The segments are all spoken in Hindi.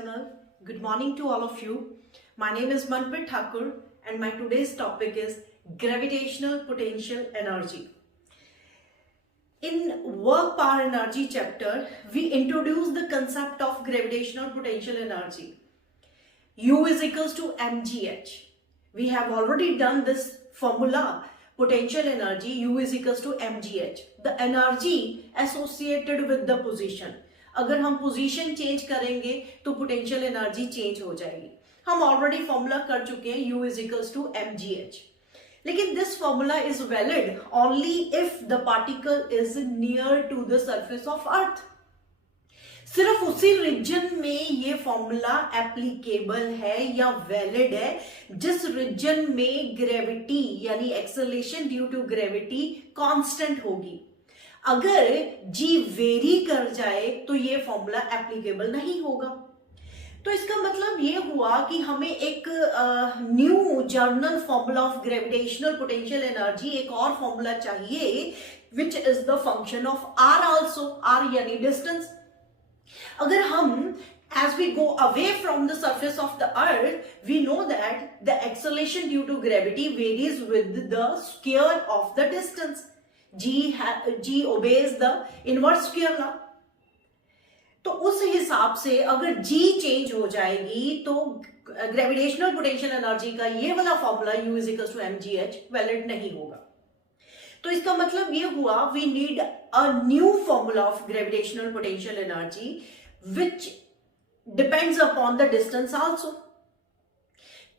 channel. Good morning to all of you. My name is Manpreet Thakur and my today's topic is gravitational potential energy. In work power energy chapter, we introduced the concept of gravitational potential energy. U is equals to mgh. We have already done this formula. Potential energy U is equals to mgh. The energy associated with the position. अगर हम पोजीशन चेंज करेंगे तो पोटेंशियल एनर्जी चेंज हो जाएगी. हम ऑलरेडी फॉर्मूला कर चुके हैं U is equals to mgh. लेकिन this formula is valid only if the particle is near to the surface of earth. सिर्फ उसी रीजन में ये फॉर्मूला एप्लीकेबल है या वैलिड है जिस रीजन में ग्रेविटी यानी acceleration due to gravity constant होगी. अगर G वेरी कर जाए तो ये फॉर्मूला एप्लीकेबल नहीं होगा. तो इसका मतलब ये हुआ कि हमें एक new journal formula of gravitational potential energy, एक और फॉर्मूला चाहिए which is the function of R also. R यानी डिस्टेंस. अगर हम as we go away from the surface of the earth, we know that the acceleration due to gravity varies with the square of the distance. G obeys the inverse square law. तो उस हिसाब से अगर G चेंज हो जाएगी तो ग्रेविटेशनल पोटेंशियल एनर्जी का ये वाला formula U is equal to mgh valid नहीं होगा. तो इसका मतलब ये हुआ we need a new formula of gravitational potential energy which depends upon the distance also.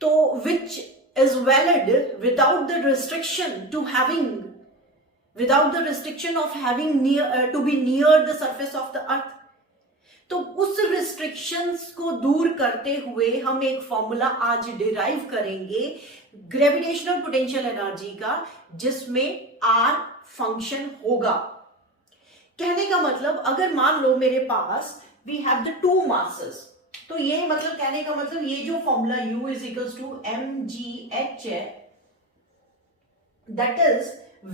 So which is valid without the restriction of having to be near the surface of the earth. तो उस रिस्ट्रिक्शंस को दूर करते हुए हम एक फॉर्मूला आज डिराइव करेंगे ग्रेविटेशनल पोटेंशियल एनर्जी का जिसमें R फंक्शन होगा. कहने का मतलब अगर मान लो मेरे पास we have the two masses, तो ये मतलब कहने का मतलब ये जो formula U is equals to mgh है that is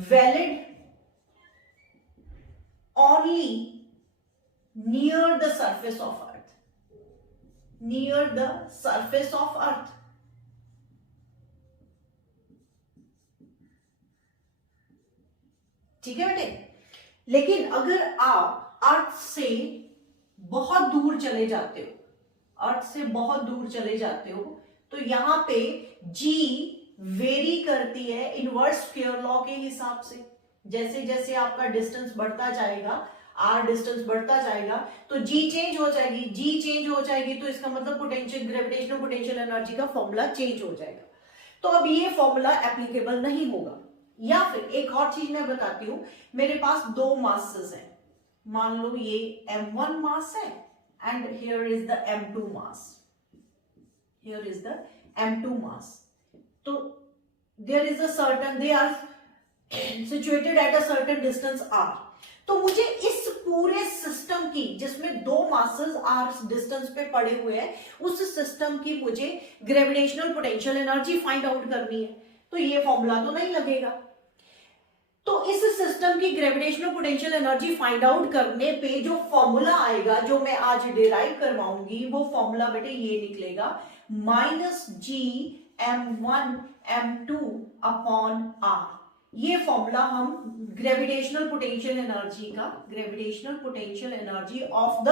valid only near the surface of earth. Near the surface of earth. ठीक है बेटे. लेकिन अगर आप अर्थ से बहुत दूर चले जाते हो, अर्थ से बहुत दूर चले जाते हो तो यहां पे G वेरी करती है इनवर्स स्क्वायर लॉ के हिसाब से. जैसे जैसे आपका डिस्टेंस बढ़ता जाएगा, R डिस्टेंस बढ़ता जाएगा तो G चेंज हो जाएगी. G चेंज हो जाएगी तो इसका मतलब पोटेंशियल ग्रेविटेशनल पोटेंशियल एनर्जी का फॉर्मूला चेंज हो जाएगा. तो अब ये फॉर्मूला एप्लीकेबल नहीं होगा. या फिर एक और चीज मैं बताती हूं. मेरे पास दो मासेस हैं. मान लो ये m1 मास है and here is the m2 mass. Here is the m2 mass. तो there is a certain, they are situated at a certain distance r. तो मुझे इस पूरे सिस्टम की जिसमें दो मासेस r डिस्टेंस पे पड़े हुए हैं उस सिस्टम की मुझे gravitational potential energy find out करनी है. तो ये फॉर्मूला तो नहीं लगेगा. तो इस सिस्टम की gravitational potential energy find out करने पे जो फॉर्मूला आएगा जो मैं आज डिराइव करवाऊंगी वो फॉर्मूला बेटे ये निकलेगा -G m1 m2 upon R. ये फॉर्मूला हम gravitational potential energy of the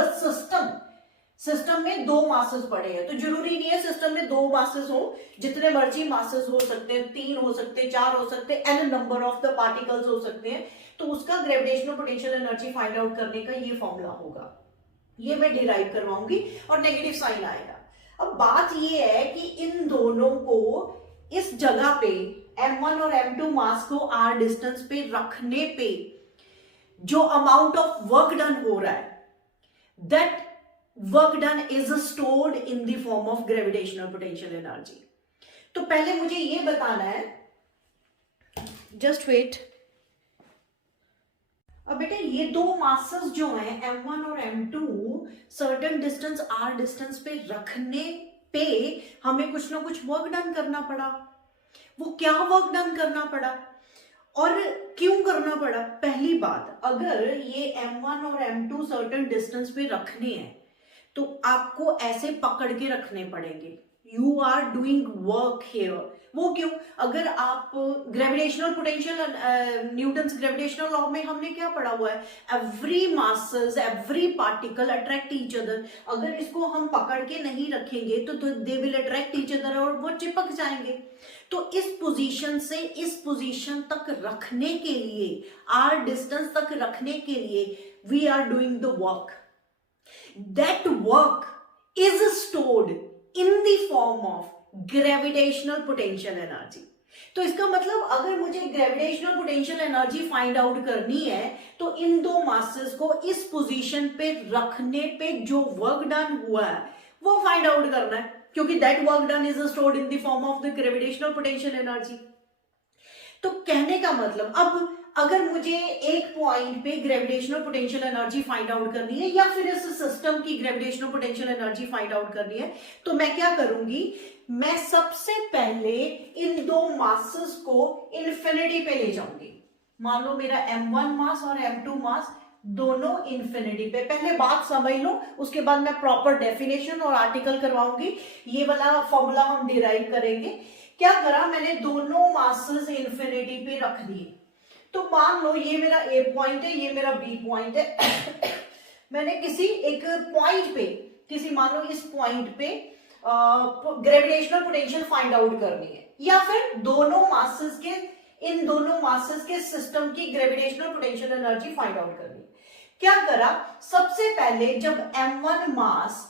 system में दो मासेस पड़े हैं. तो जरूरी नहीं है सिस्टम में दो मासेस हो, जितने मर्जी मासेस हो सकते हैं, 3 हो सकते हैं, 4 हो सकते हैं, n number of the particles हो सकते हैं. तो उसका gravitational potential energy find out करने का ये फॉर्मूला होगा. ये मैं डिराइव करवाऊंगी और नेगेटिव साइन आएगा. अब बात ये है कि इन दोनों को इस जगह पे m1 और m2 मास को r डिस्टेंस पे रखने पे जो अमाउंट ऑफ वर्क डन हो रहा है that work done is stored in the form of gravitational potential energy. तो पहले मुझे ये बताना है, just wait. अब बेटे ये दो मासेस जो हैं m1 और m2 certain distance r distance पे रखने पे हमें कुछ ना कुछ वर्क डन करना पड़ा. वो क्या वर्क डन करना पड़ा और क्यों करना पड़ा? पहली बात, अगर ये m1 और m2 सर्टेन डिस्टेंस पे रखने हैं तो आपको ऐसे पकड़ के रखने पड़ेंगे। You are doing work here. वो क्यों? अगर आप gravitational potential, Newton's gravitational law में हमने क्या पढ़ा हुआ है, every masses every particle attract each other. अगर इसको हम पकड़ के नहीं रखेंगे तो they will attract each other और वो चिपक जाएंगे। तो इस पोजीशन से इस पोजीशन तक रखने के लिए, आर डिस्टेंस तक रखने के लिए we are doing the work. That work is stored in the form of gravitational potential energy. तो इसका मतलब अगर मुझे gravitational potential energy find out करनी है तो इन दो मासेस को इस पोजीशन पे रखने पे जो वर्क डन हुआ है वो फाइंड आउट करना है, क्योंकि that work done is stored in the form of the gravitational potential energy. तो कहने का मतलब, अब अगर मुझे एक पॉइंट पे gravitational potential energy find out करनी है या फिर इस सिस्टम की gravitational potential energy find out करनी है, तो मैं क्या करूंगी, मैं सबसे पहले इन दो मासेस को इन्फिनिटी पे ले जाऊंगी। मान लो मेरा m1 मास और m2 मास दोनों इन्फिनिटी पे। पहले बात समझ लो, उसके बाद मैं प्रॉपर डेफिनेशन और आर्टिकल करवाऊंगी। ये वाला फॉर्मूला हम डिराइव करेंगे। क्या करा मैंने, दोनों मासेस इन्फिनिटी पे रख दिए। तो मान लो ये मेरा ए पॉइंट है, ये मेरा बी पॉइंट है। मैंने किसी एक पॉइंट पे, किसी मान लो इस पॉइंट पे ग्रेविटेशनल पोटेंशियल फाइंड आउट करनी है, या फिर दोनों मासेस के, इन दोनों मासेस के सिस्टम की gravitational potential energy find out करनी है। क्या करा, सबसे पहले जब m1 मास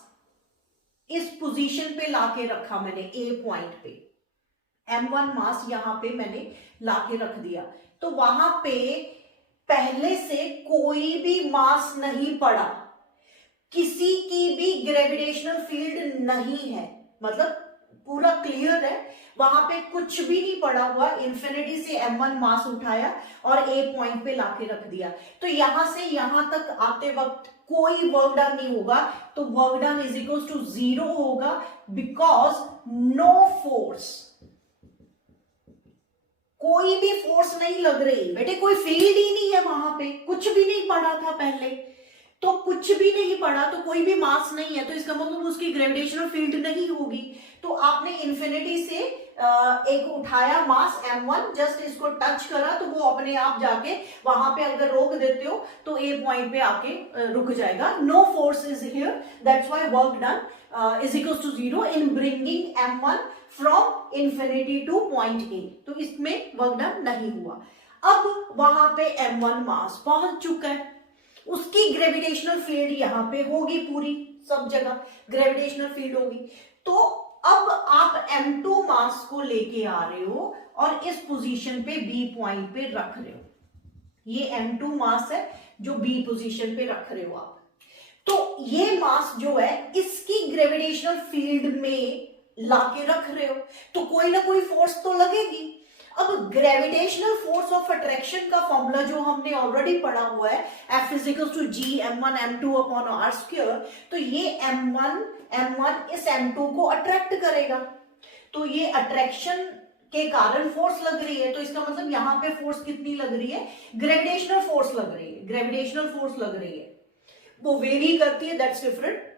इस पोजीशन पे लाके रखा मैंने ए पॉइंट पे, m1 मास यहां पे मैंने लाके रख दिया, तो वहां पे पहले से कोई भी मास नहीं पड़ा, किसी की भी ग्रेविटेशनल फील्ड नहीं है, मतलब पूरा क्लियर है, वहां पे कुछ भी नहीं पड़ा हुआ। इन्फिनिटी से m1 मास उठाया और ए पॉइंट पे लाके रख दिया, तो यहां से यहां तक आते वक्त कोई वर्क डन नहीं होगा। तो work done is equal to 0 होगा, बिकॉज नो फोर्स, कोई भी फोर्स नहीं लग रही बेटे, कोई फील्ड ही नहीं है वहां पे, कुछ भी नहीं पड़ा था पहले, तो कुछ भी नहीं पड़ा तो कोई भी मास नहीं है, तो इसका मतलब उसकी ग्रेविटेशनल फील्ड नहीं होगी। तो आपने इन्फिनिटी से एक उठाया मास m1, जस्ट इसको टच करा तो वो अपने आप जाके वहां पे अगर रोक देते हो तो ए पॉइंट पे आके रुक जाएगा। No force is here, that's why work done is equal to 0 in bringing m1 from infinity to point A. तो इसमें वर्क डन नहीं हुआ। अब वहां पे m1 मास पहुंच चुका है, उसकी ग्रेविटेशनल फील्ड यहां पे होगी, पूरी सब जगह ग्रेविटेशनल फील्ड होगी। तो अब आप m2 मास को लेके आ रहे हो और इस पोजीशन पे b पॉइंट पे रख रहे हो। ये m2 मास है जो b पोजीशन पे रख रहे हो आप। तो ये मास जो है इसकी ग्रेविटेशनल फील्ड में लाके रख रहे हो, तो कोई ना कोई फोर्स तो लगेगी। अब ग्रेविटेशनल फोर्स ऑफ अट्रैक्शन का फॉर्मूला जो हमने ऑलरेडी पढ़ा हुआ है, F is equal to G m1 m2 upon r square, तो ये m1 इस m2 को अट्रैक्ट करेगा, तो ये अट्रैक्शन के कारण फोर्स लग रही है। तो इसका मतलब यहां पे फोर्स कितनी लग रही है, ग्रेविटेशनल फोर्स लग रही है, ग्रेविटेशनल फोर्स लग रही है, वो वेरी करती है, दैट्स डिफरेंट।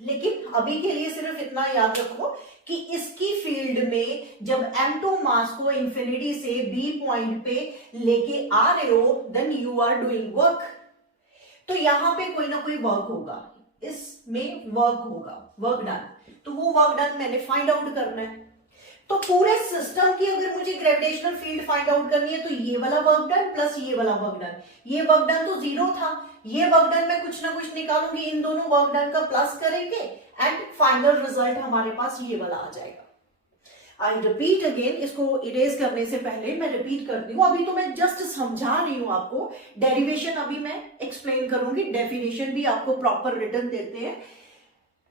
लेकिन अभी के लिए सिर्फ इतना याद रखो कि इसकी फील्ड में जब m2 मास को इंफिनिटी से b पॉइंट पे लेके आ रहे हो, then you are doing work. तो यहां पे कोई ना कोई वर्क होगा, इसमें वर्क होगा, वर्क डन। तो वो वर्क डन मैंने फाइंड आउट करना है। तो पूरे सिस्टम की अगर मुझे ग्रेविटेशनल फील्ड फाइंड आउट करनी है तो ये वाला वर्क डन प्लस ये वाला वर्क डन, ये वर्क डन तो 0 था, ये वर्क डन में कुछ ना कुछ निकालूंगी, इन दोनों वर्क डन का प्लस करेंगे एंड फाइनल रिजल्ट हमारे पास ये वाला आ जाएगा। आई रिपीट अगेन, इसको इरेज करने से पहले मैं रिपीट करती हूँ, अभी तो मैं जस्ट समझा रही हूँ आपको, डेरिवेशन अभी मैं एक्सप्लेन करूंगी, डेफिनेशन भी आपको प्रॉपर रिटर्न देते हैं।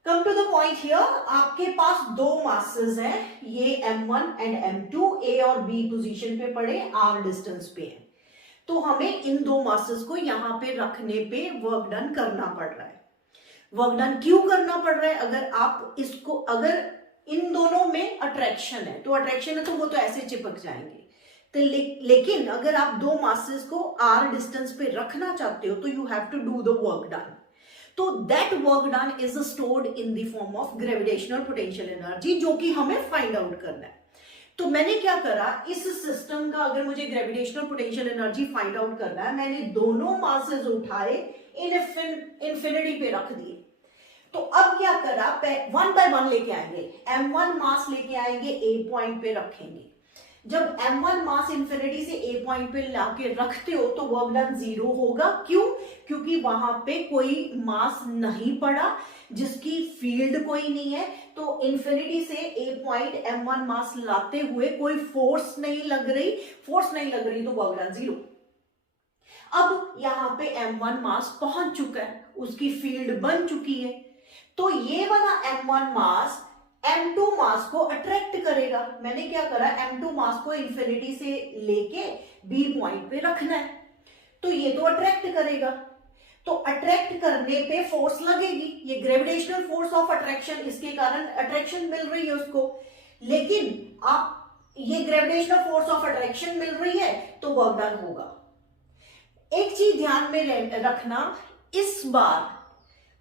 Come to the point here, आपके पास दो मासेस हैं, ये m1 एंड m2, ए और बी पोजीशन पे पड़े, r डिस्टेंस पे है। तो हमें इन दो मासेस को यहां पे रखने पे वर्क डन करना पड़ रहा है। वर्क डन क्यों करना पड़ रहा है, अगर आप इसको, अगर इन दोनों में अट्रैक्शन है, तो अट्रैक्शन है तो वो तो ऐसे चिपक जाएंगे। तो लेकिन अगर आप दो मासेस को r डिस्टेंस पे रखना चाहते हो तो you have to do the work done. तो that work done is stored in the form of gravitational potential energy, जो कि हमें फाइंड आउट करना है। तो मैंने क्या करा, इस सिस्टम का अगर मुझे gravitational potential energy find out करना है, मैंने दोनों मासेस उठाए, इन्फिनिटी पे रख दिए। तो अब क्या करा, वन बाय वन लेके आएंगे, m1 मास लेके आएंगे, ए पॉइंट पे रखेंगे। जब m1 मास इंफिनिटी से ए पॉइंट पे लाके रखते हो तो वर्क डन 0 होगा। क्यों? क्योंकि वहां पे कोई मास नहीं पड़ा, जिसकी फील्ड कोई नहीं है, तो इंफिनिटी से ए पॉइंट m1 मास लाते हुए कोई फोर्स नहीं लग रही, तो वर्क डन 0। अब यहां पे m1 मास पहुंच चुका है, उसकी फील्ड बन चुकी है, तो ये वाला m1 मास m2 मास को अट्रैक्ट करेगा। मैंने क्या करा, m2 मास को इंफिनिटी से लेके b पॉइंट पे रखना है, तो ये तो अट्रैक्ट करेगा। तो अट्रैक्ट करने पे फोर्स लगेगी, ये ग्रेविटेशनल फोर्स ऑफ अट्रैक्शन, इसके कारण अट्रैक्शन मिल रही है उसको। लेकिन आप ये ग्रेविटेशनल फोर्स ऑफ अट्रैक्शन मिल रही है तो वर्क डन होगा। एक चीज ध्यान में रखना, इस बार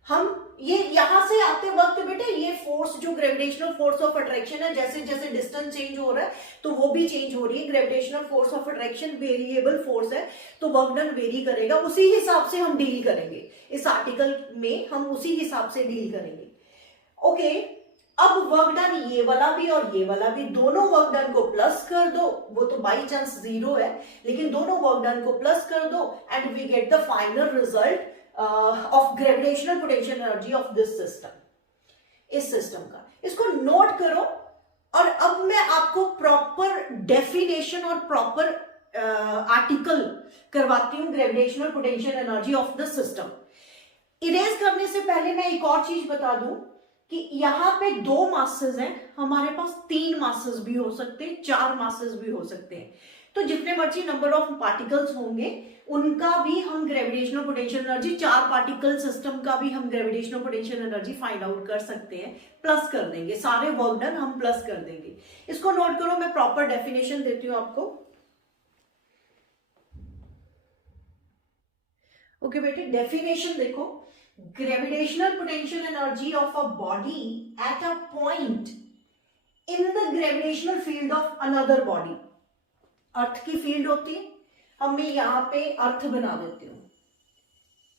हम ये यहां से आते वक्त बेटे ये फोर्स जो ग्रेविटेशनल फोर्स ऑफ अट्रैक्शन है, जैसे जैसे डिस्टेंस चेंज हो रहा है तो वो भी चेंज हो रही है। Gravitational force of attraction variable force है, तो वर्क डन वेरी करेगा, उसी हिसाब से हम डील करेंगे। इस आर्टिकल में हम उसी हिसाब से डील करेंगे। ओके, अब वर्क डन ये वाला भी और ये वाला भी, दोनों वर्क डन को प्लस कर दो, वो तो बाई चांस 0 है, लेकिन दोनों वर्क डन को प्लस कर दो and we get the final result of gravitational potential energy of this system, इस सिस्टम का। इसको नोट करो, और अब मैं आपको प्रॉपर डेफिनेशन और प्रॉपर आर्टिकल करवाती हूं gravitational potential energy of the system. Erase करने से पहले मैं एक और चीज बता दूं कि यहां पे 2 मासेस हैं, हमारे पास 3 मासेस भी हो सकते हैं, 4 मासेस भी हो सकते हैं। तो जितने मर्जी नंबर ऑफ पार्टिकल्स होंगे उनका भी हम gravitational potential energy, 4 particle system का भी हम gravitational potential energy find out कर सकते हैं, प्लस कर देंगे, सारे वर्क डन हम प्लस कर देंगे। इसको नोट करो, मैं प्रॉपर डेफिनेशन देती हूं आपको। ओके बेटे, डेफिनेशन देखो, gravitational potential energy of a body at a point in the gravitational field of another body. Earth की फील्ड होती है, हम मैं यहां पे अर्थ बना देती हूं,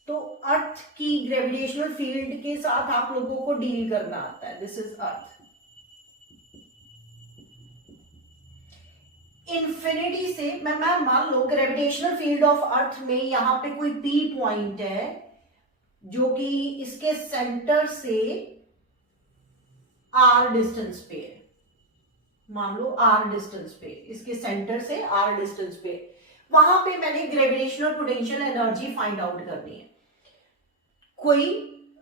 तो अर्थ की ग्रेविटेशनल फील्ड के साथ आप लोगों को डील करना आता है। This is earth. इंफिनिटी से मैं मान लो ग्रेविटेशनल फील्ड ऑफ अर्थ में यहां पे कोई पी पॉइंट है जो कि इसके सेंटर से आर डिस्टेंस पे है, मान लो आर डिस्टेंस पे, इसके सेंटर से आर डिस्टेंस पे, वहां पे मैंने gravitational potential energy find out करनी है। कोई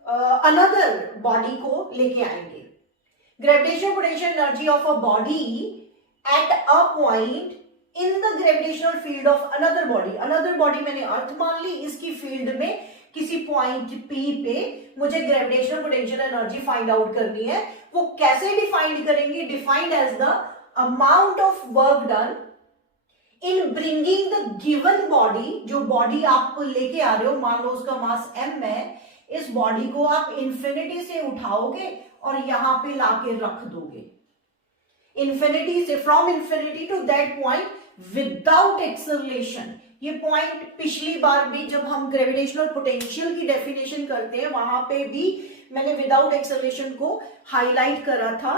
अनदर बॉडी को लेके आएंगे, gravitational potential energy of a body at a point in the gravitational field of another body. Another body मैंने अर्थ मान ली, इसकी फील्ड में किसी पॉइंट पी पे मुझे gravitational potential energy find out करनी है। वो कैसे डिफाइंड करेंगे? Defined as the amount of work done in bringing the given body. जो बॉडी आप लेके आ रहे हो, मान लो उसका मास m है, इस बॉडी को आप इंफिनिटी से उठाओगे और यहां पे लाके रख दोगे, इंफिनिटी से, from infinity to that point without acceleration. ये पॉइंट पिछली बार भी जब हम ग्रेविटेशनल पोटेंशियल की डेफिनेशन करते हैं वहां पे भी मैंने विदाउट एक्सेलरेशन को हाईलाइट करा था।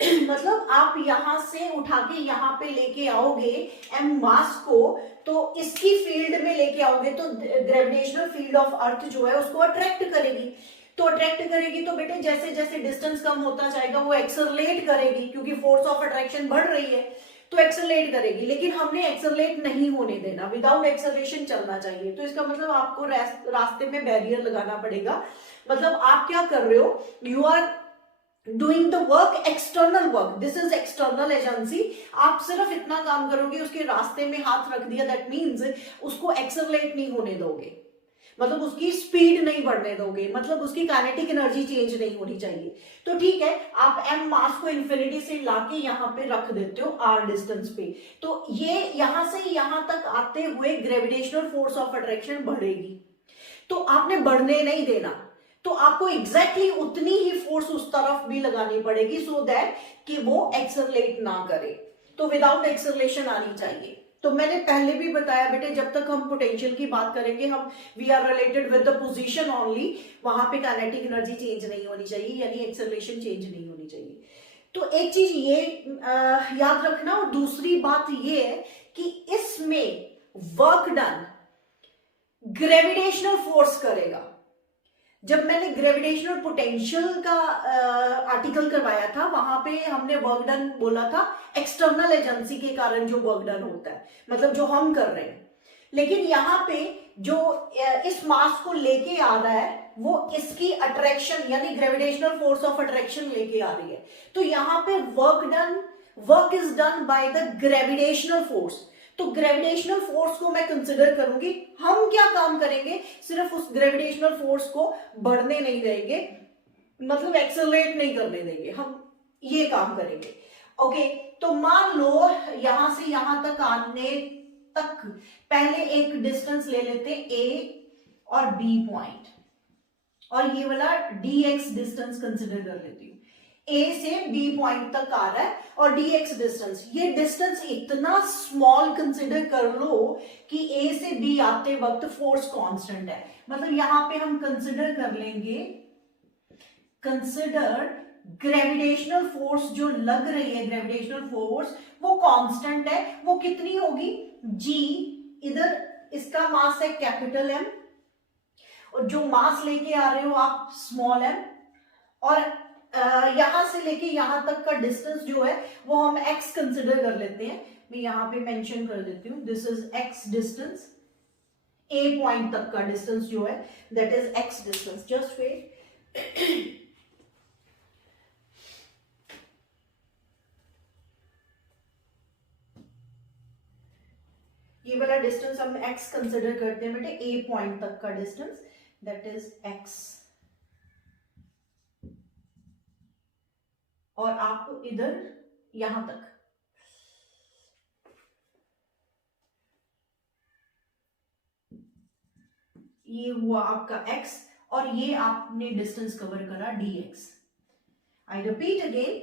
मतलब आप यहां से उठा के यहां पे लेके आओगे एम मास को, तो इसकी फील्ड में लेके आओगे तो ग्रेविटेशनल फील्ड ऑफ अर्थ जो है उसको अट्रैक्ट करेगी। तो अट्रैक्ट करेगी तो बेटे जैसे जैसे डिस्टेंस कम होता जाएगा वो एक्सेलरेट करेगी, क्योंकि फोर्स ऑफ अट्रैक्शन बढ़ रही है तो एक्सेलरेट करेगी। लेकिन हमने एक्सेलरेट नहीं होने देना, विदाउट एक्सेलरेशन चलना चाहिए। तो इसका मतलब आपको रास्ते में बैरियर लगाना पड़ेगा। मतलब आप क्या कर रहे हो, you are doing the work, external work, this is external agency. आप सिर्फ इतना काम करोगे, उसके रास्ते में हाथ रख दिया, दैट मीन्स उसको एक्सेलरेट नहीं होने दोगे, मतलब उसकी स्पीड नहीं बढ़ने दोगे, मतलब उसकी काइनेटिक एनर्जी चेंज नहीं होनी चाहिए। तो ठीक है, आप एम मास को इंफिनिटी से लाके यहाँ पे रख देते हो आर डिस्टेंस पे, तो ये यहां से यहां तक आते हुए ग्रेविटेशनल फोर्स ऑफ अट्रैक्शन बढ़ेगी, तो आपने बढ़ने नहीं देना। तो आपको एग्जैक्टली उतनी ही फोर्स उस तरफ भी लगानी पड़ेगी सो दैट कि वो एक्सेलरेट ना करे। तो विदाउट एक्सेलरेशन आनी चाहिए। तो मैंने पहले भी बताया बेटे, जब तक हम पोटेंशियल की बात करेंगे हम we are related with the position only, वहां पे काइनेटिक एनर्जी चेंज नहीं होनी चाहिए, यानी एक्सेलरेशन चेंज नहीं होनी चाहिए। तो एक चीज ये याद रखना, और दूसरी बात ये है कि इसमें वर्क डन ग्रेविटेशनल फोर्स करेगा। जब मैंने ग्रेविटेशनल पोटेंशियल का आर्टिकल करवाया था, वहां पे हमने वर्क डन बोला था एक्सटर्नल एजेंसी के कारण जो वर्क डन होता है, मतलब जो हम कर रहे हैं। लेकिन यहाँ पे जो इस मास को लेके आ रहा है वो इसकी अट्रैक्शन यानी ग्रेविटेशनल फोर्स ऑफ अट्रैक्शन लेके आ रही है। तो यहाँ पे work is done by the gravitational force. तो ग्रेविटेशनल फोर्स को मैं कंसिडर करूंगी। हम क्या काम करेंगे, सिर्फ उस ग्रेविटेशनल फोर्स को बढ़ने नहीं देंगे, मतलब एक्सेलरेट नहीं करने देंगे, हम ये काम करेंगे। ओके, तो मान लो यहां से यहां तक आने तक पहले एक डिस्टेंस ले लेते ए और बी पॉइंट, और ये वाला dx डिस्टेंस कंसिडर कर लेती हूँ। A से B पॉइंट तक आ रहा है और dx डिस्टेंस, ये डिस्टेंस इतना स्मॉल कंसिडर कर लो कि A से B आते वक्त फोर्स कांस्टेंट है। मतलब यहां पे हम कंसिडर कर लेंगे, कंसिडर ग्रेविटेशनल फोर्स जो लग रही है, ग्रेविटेशनल फोर्स वो कांस्टेंट है। वो कितनी होगी, G, इधर इसका मास है कैपिटल M, और जो मास लेके आ रहे हो आप स्मॉल m, और यहां से लेके यहां तक का डिस्टेंस जो है वो हम x कंसिडर कर लेते हैं। मैं यहां पे मेंशन कर देती हूँ, this is x distance, a point तक का डिस्टेंस जो है that is x distance. Just wait, ये वाला डिस्टेंस हम x कंसिडर करते हैं बेटे, a पॉइंट तक का डिस्टेंस दैट इज x, और आप इधर यहां तक, ये हुआ आपका x, और ये आपने डिस्टेंस कवर करा dx। आई रिपीट अगेन,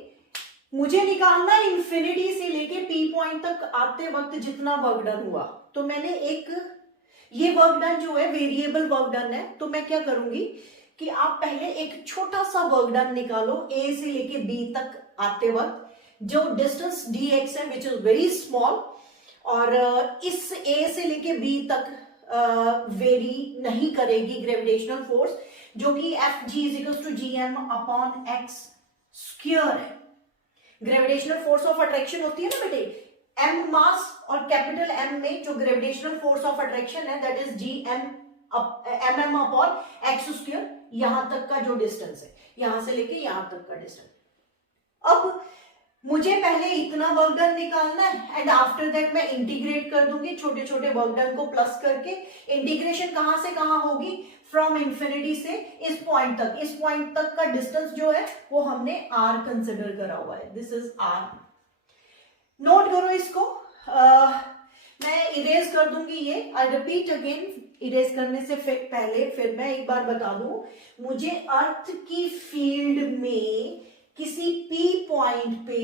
मुझे निकालना है इंफिनिटी से लेके p पॉइंट तक आते वक्त जितना वर्क डन हुआ। तो मैंने एक ये वर्क डन जो है वेरिएबल वर्क डन है, तो मैं क्या करूंगी कि आप पहले एक छोटा सा वर्क डन निकालो a से लेके b तक आते वक्त, जो डिस्टेंस dx है विच इज वेरी स्मॉल, और इस a से लेके b तक वेरी नहीं करेगी ग्रेविटेशनल फोर्स, जो कि Fg=gm/x² है। ग्रेविटेशनल फोर्स ऑफ अट्रैक्शन होती है ना बेटे, m मास और कैपिटल M में जो ग्रेविटेशनल फोर्स ऑफ अट्रैक्शन है दैट इज mm/x², यहां तक का जो डिस्टेंस है, यहां से लेके यहां तक का डिस्टेंस। अब मुझे पहले इतना वर्क डन निकालना है एंड आफ्टर दैट मैं इंटीग्रेट कर दूंगी, छोटे छोटे वर्क डन को प्लस करके। इंटीग्रेशन कहां से कहां होगी, फ्रॉम इंफिनिटी से इस पॉइंट तक, इस पॉइंट तक का डिस्टेंस जो है वो हमने r कंसिडर करा हुआ है, दिस इज r। नोट करो इसको, मैं इरेज कर दूंगी ये। आई रिपीट अगेन, इरेज करने से पहले फिर मैं एक बार बता दूं, मुझे अर्थ की फील्ड में किसी p पॉइंट पे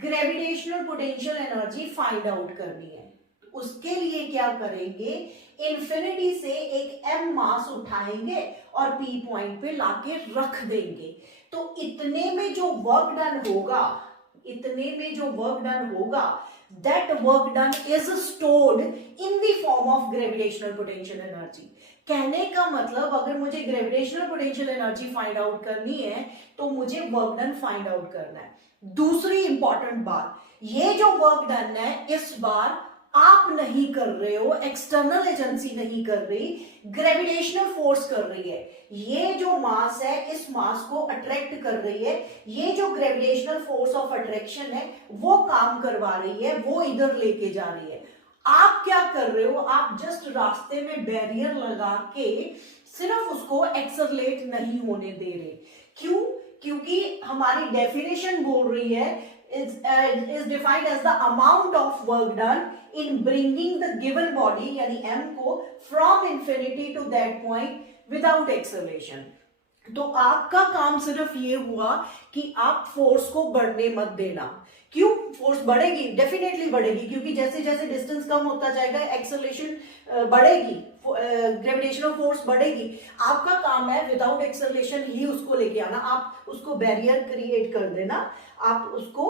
gravitational potential energy find out करनी है। उसके लिए क्या करेंगे, इंफिनिटी से एक m मास उठाएंगे और p पॉइंट पे लाके रख देंगे। तो इतने में जो वर्क डन होगा, इतने में जो वर्क डन होगा, that work done is stored in the form of gravitational potential energy। कहने का मतलब अगर मुझे gravitational potential energy find out करनी है तो मुझे वर्क डन फाइंड आउट करना है। दूसरी इंपॉर्टेंट बात, ये जो वर्क डन है इस बार आप नहीं कर रहे हो, एक्सटर्नल एजेंसी नहीं कर रही, ग्रेविटेशनल फोर्स कर रही है। ये जो मास है इस मास को अट्रैक्ट कर रही है, ये जो ग्रेविटेशनल फोर्स ऑफ अट्रैक्शन है वो काम करवा रही है, वो इधर लेके जा रही है। आप क्या कर रहे हो, आप जस्ट रास्ते में बैरियर लगा के सिर्फ उसको एक्सेलरेट नहीं होने दे रहे। क्यों? क्योंकि हमारी डेफिनेशन बोल रही है is defined as the amount of work done in bringing the given body यानी m को from infinity to that point without acceleration। तो आपका काम सिर्फ ये हुआ कि आप फोर्स को बढ़ने मत देना। क्यों? फोर्स बढ़ेगी, डेफिनेटली बढ़ेगी, क्योंकि जैसे जैसे डिस्टेंस कम होता जाएगा एक्सेलरेशन बढ़ेगी, ग्रेविटेशनल फोर्स बढ़ेगी। आपका काम है विदाउट एक्सेलरेशन ही उसको लेके आना, आप उसको बैरियर क्रिएट कर देना, आप उसको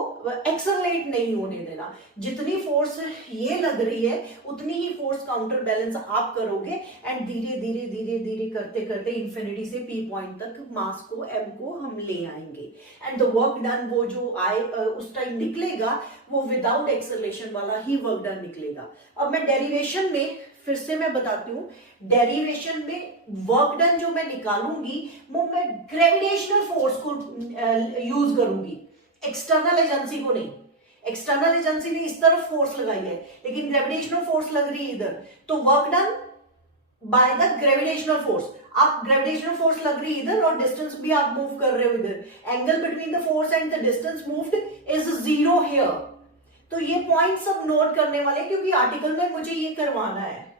एक्सेलरेट नहीं होने देना। जितनी फोर्स ये लग रही है उतनी ही फोर्स काउंटर बैलेंस आप करोगे, एंड धीरे धीरे धीरे धीरे करते करते इंफिनिटी से पी पॉइंट तक मास को, एम को हम ले आएंगे। एंड द वर्क डन वो जो आए उस टाइम निकलेगा वो विदाउट एक्सेलरेशन वाला ही वर्क डन निकलेगा। अब मैं डेरिवेशन में फिर से मैं बताती हूँ, डेरिवेशन में वर्क डन जो मैं निकालूंगी वो मैं ग्रेविटेशनल फोर्स को यूज करूंगी, एक्सटर्नल एजेंसी को नहीं। एक्सटर्नल एजेंसी ने इस तरफ फोर्स लगाई है, लेकिन ग्रेविटेशनल फोर्स लग रही है इधर, तो work done by the gravitational force. आप ग्रेविटेशनल फोर्स लग रही है इधर और डिस्टेंस भी आप मूव कर रहे हो इधर, angle between the force and the distance moved is zero here. तो ये पॉइंट सब नोट करने वाले, क्योंकि आर्टिकल में मुझे ये करवाना है।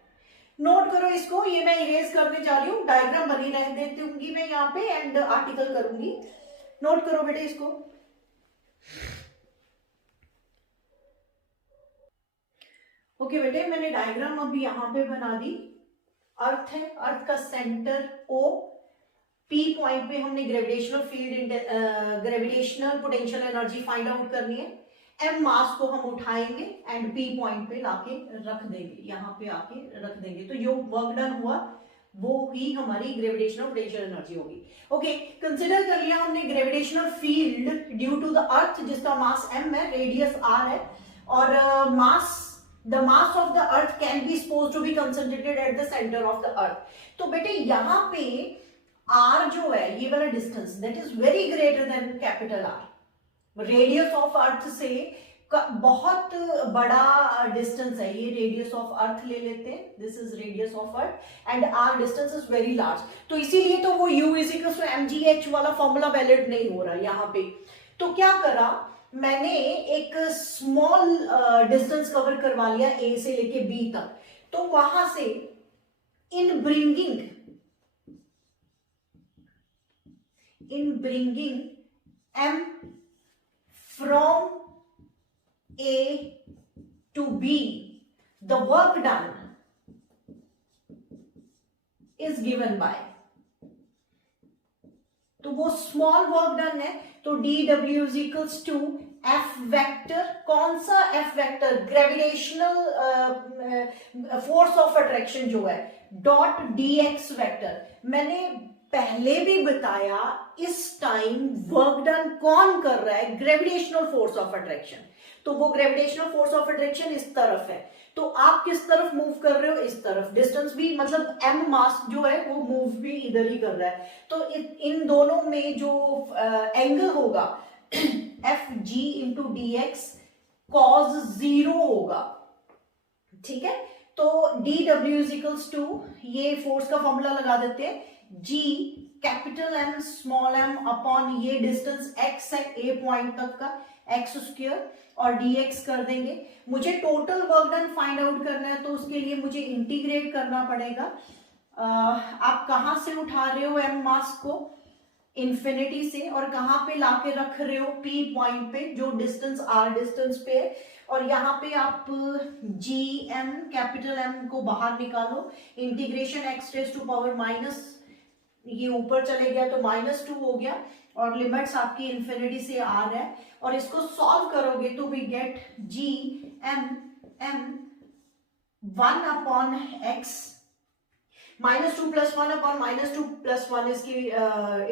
नोट करो इसको, ये मैं इरेज करने जा रही हूँ, डायग्राम बनी रह देती हूँ मैं यहाँ पे, एंड आर्टिकल करूंगी। नोट करो बेटे इसको। ओके बेटे, मैंने डायग्राम अभी यहाँ पे बना दी। अर्थ है, अर्थ का सेंटर ओ, पी पॉइंट पे हमने gravitational field, gravitational potential energy find out करनी है। एम मास को हम उठाएंगे एंड पी पॉइंट पे लाके रख देंगे, यहाँ पे आके रख देंगे, तो जो वर्क डन हुआ वो ही हमारी ग्रेविटेशनल पोटेंशियल एनर्जी होगी। ओके, कंसिडर कर लिया हमने gravitational field due to the earth, जिसका मास m है, रेडियस r है, और mass, the mass of the earth can be supposed to be concentrated at the centre of the earth. तो बेटे यहाँ पे r जो है, ये वाला distance, that is very greater than capital R। Radius of earth से बहुत बड़ा डिस्टेंस है ये, रेडियस ऑफ अर्थ ले लेते हैं, this is radius of earth and R distance is very large, तो इसीलिए तो वो u is equal to mgh वाला फॉर्मूला वैलिड नहीं हो रहा यहाँ पे। तो क्या करा मैंने, एक स्मॉल डिस्टेंस कवर करवा लिया a से लेके b तक, तो वहां से in bringing m from A to B, the work done is given by, तो वो स्मॉल वर्क डन है, तो dw is equals to f vector, कौन सा f vector, gravitational force of attraction जो है, डॉट dx वेक्टर। मैंने पहले भी बताया, इस टाइम वर्क डन कौन कर रहा है, ग्रेविटेशनल फोर्स ऑफ अट्रैक्शन, तो वो ग्रेविटेशनल फोर्स ऑफ अट्रैक्शन इस तरफ है, तो आप किस तरफ मूव कर रहे हो, इस तरफ। डिस्टेंस भी मतलब m मास जो है वो मूव भी इधर ही कर रहा है, तो इन दोनों में जो एंगल होगा F G into D X cos 0 होगा, ठीक है। तो D W is equals to, ये फोर्स का फॉर्मूला लगा देते हैं, G capital M small m upon ये डिस्टेंस x है A पॉइंट तक का, x स्क्वायर और dx कर देंगे। मुझे total work done find out करना है, तो उसके लिए मुझे इंटीग्रेट करना पड़ेगा। आप कहां से उठा रहे हो m मास को, इंफिनिटी से, और कहां पे लाके रख रहे हो, P पॉइंट पे, जो डिस्टेंस r डिस्टेंस पे है, और यहाँ पे आप gm कैपिटल M को बाहर निकालो, integration x raise to power minus, ये ऊपर चले गया तो -2 हो गया, और लिमिट्स आपकी इंफिनिटी से r है, और इसको सॉल्व करोगे तो we get gm m 1 upon x, -2 + 1 upon -2 + 1, इसकी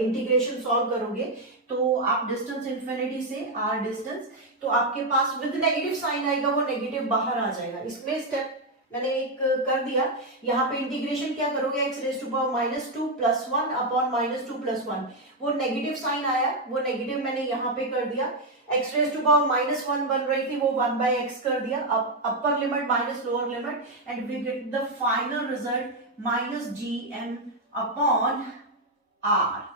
इंटीग्रेशन सॉल्व करोगे तो आप डिस्टेंस इंफिनिटी से r डिस्टेंस, तो आपके पास विद नेगेटिव साइन आएगा, वो नेगेटिव बाहर आ जाएगा। इसमें स्टेप मैंने एक कर दिया, यहाँ पे इंटीग्रेशन क्या करोगे, x raise to power -2 + 1 upon -2 + 1, वो नेगेटिव साइन आया, वो नेगेटिव मैंने यहाँ पे कर दिया, x रेज टू पावर -1 बन रही थी, वो 1/x कर दिया, अब upper limit minus lower limit, and we get the final result -gm upon r।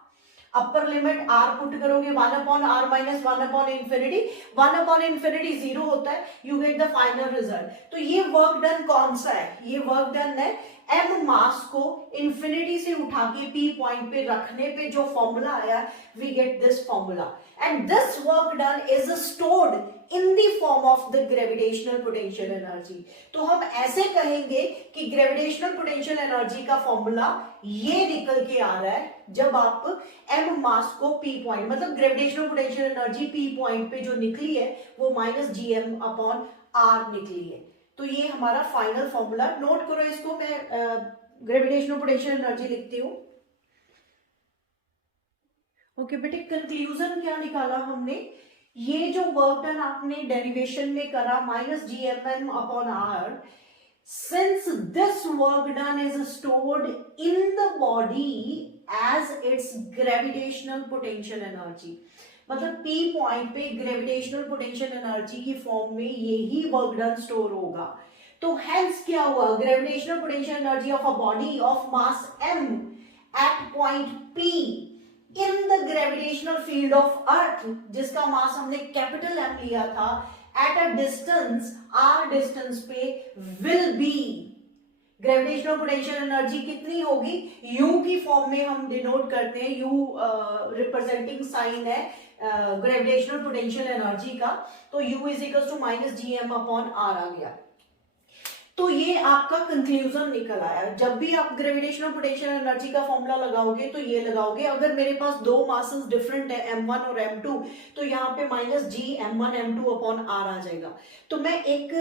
Upper limit r put करोगे 1 upon r minus 1 upon infinity, 1 upon infinity 0 होता है, you get the final result. तो ये वर्क डन कौन सा है, ये वर्क डन है एम मास को इंफिनिटी से उठा के पी पॉइंट पे रखने पे जो फॉर्मूला आया, we get this formula and this work done is stored in the form of the gravitational potential energy. तो हम ऐसे कहेंगे कि ग्रेविटेशनल पोटेंशियल एनर्जी का फॉर्मूला ये निकल के आ रहा है जब आप एम मास को पी पॉइंट, मतलब gravitational potential energy P point पे जो निकली है वो minus G M upon R निकली है। तो ये हमारा फाइनल फॉर्मूला, नोट करो इसको, मैं ग्रेविटेशनल पोटेंशियल एनर्जी लिखती हूं। ओके बेटे, कंक्लूजन क्या निकाला हमने, ये जो वर्क डन आपने डेरिवेशन में करा minus G M M upon R, since this work done is stored in the body as its gravitational potential energy, मतलब P पॉइंट पे ग्रेविटेशनल पोटेंशियल एनर्जी की फॉर्म में यही वर्क डन स्टोर होगा। तो हेंस क्या हुआ, gravitational potential energy of a body of mass m at point P in the gravitational field of earth, जिसका मास हमने कैपिटल M लिया था, at a distance r distance पे will be, gravitational potential energy कितनी होगी, u की फॉर्म में हम डिनोट करते हैं, u रिप्रेजेंटिंग साइन है ग्रेविटेशनल पोटेंशियल एनर्जी का, तो u is equal to minus G M upon R आ गया। तो ये आपका कंक्लूजन निकल आया। जब भी आप ग्रेविटेशनल पोटेंशियल एनर्जी का फॉर्मूला लगाओगे तो ये लगाओगे, अगर मेरे पास दो मासेस डिफरेंट है m1 और m2, तो यहाँ पे minus G m1 m2 upon R आ जाएगा। तो मैं एक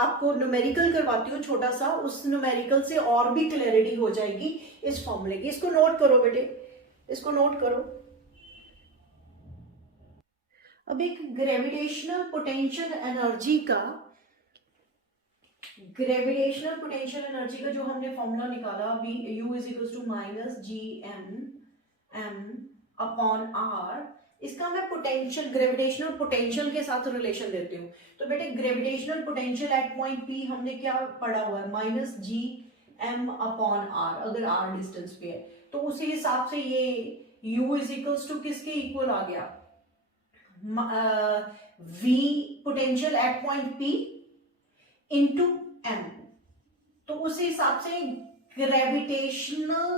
आपको न्यूमेरिकल करवाती हूँ छोटा सा, उस न्यूमेरिकल से और भी क्लैरिटी हो जाएगी इस फॉर्मूले की। इसको नोट करो बेटे, इसको नोट करो। अब एक ग्रेविटेशनल पोटेंशियल एनर्जी का, ग्रेविटेशनल पोटेंशियल एनर्जी का जो हमने फॉर्मूला निकाला, we u is equal to minus G M upon R, इसका मैं पोटेंशियल, ग्रेविटेशनल पोटेंशियल के साथ रिलेशन देती हूँ। तो बेटे gravitational potential at point P हमने क्या पढ़ा हुआ है, minus G M upon R, अगर आर डिस्टेंस पे है तो उसी हिसाब से ये u इज इक्वल टू किसके इक्वल आ गया, v potential at point P into m। तो उस हिसाब से gravitational